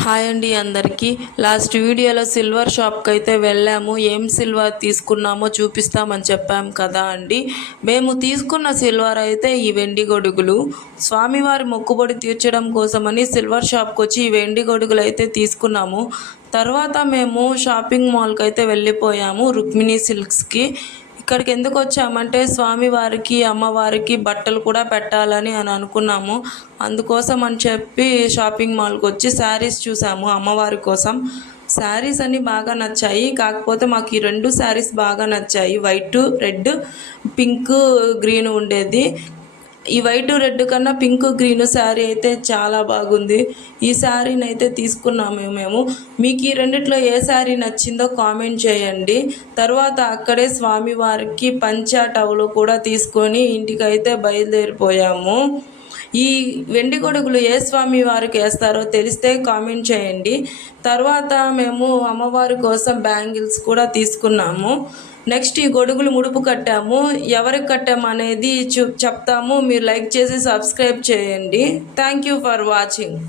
Hi అండి అందరికీ. Last వీడియోలో సిల్వర్ షాప్కి అయితే వెళ్ళాము. ఏం సిల్వర్ తీసుకున్నామో చూపిస్తామని చెప్పాము కదా అండి. మేము తీసుకున్న సిల్వర్ అయితే ఈ వెండి గొడుగులు. స్వామివారి మొక్కుబడి తీర్చడం కోసమని సిల్వర్ షాప్కి వచ్చి ఈ వెండి గొడుగులు అయితే తీసుకున్నాము. తర్వాత మేము షాపింగ్ మాల్కి అయితే వెళ్ళిపోయాము, రుక్మిణి సిల్క్స్కి. ఇక్కడికి ఎందుకు వచ్చామంటే స్వామివారికి అమ్మవారికి బట్టలు కూడా పెట్టాలని అనుకున్నాము. అందుకోసం అని చెప్పి షాపింగ్ మాల్కి వచ్చి శారీస్ చూసాము అమ్మవారి కోసం. శారీస్ అన్నీ బాగా నచ్చాయి. కాకపోతే మాకు ఈ 2 శారీస్ బాగా నచ్చాయి. వైట్, రెడ్, పింక్, గ్రీన్ ఉండేది. ఈ వైట్, రెడ్ కన్నా పింక్, గ్రీన్ శారీ అయితే చాలా బాగుంది. ఈ శారీని అయితే తీసుకున్నాము మేము. మీకు ఈ రెండిట్లో ఏ శారీ నచ్చిందో కామెంట్ చేయండి. తర్వాత అక్కడే స్వామివారికి పంచా టవలు కూడా తీసుకొని ఇంటికైతే బయలుదేరిపోయాము. ఈ వెండి గొడుగులు ఏ స్వామి వారికి వేస్తారో తెలిస్తే కామెంట్ చేయండి. తర్వాత మేము అమ్మవారి కోసం బ్యాంగిల్స్ కూడా తీసుకున్నాము. నెక్స్ట్ ఈ గొడుగులు ముడుపు కట్టాము. ఎవరికి కట్టాము అనేది చెప్తాము. మీరు లైక్ చేసి సబ్స్క్రైబ్ చేయండి. Thank you for watching.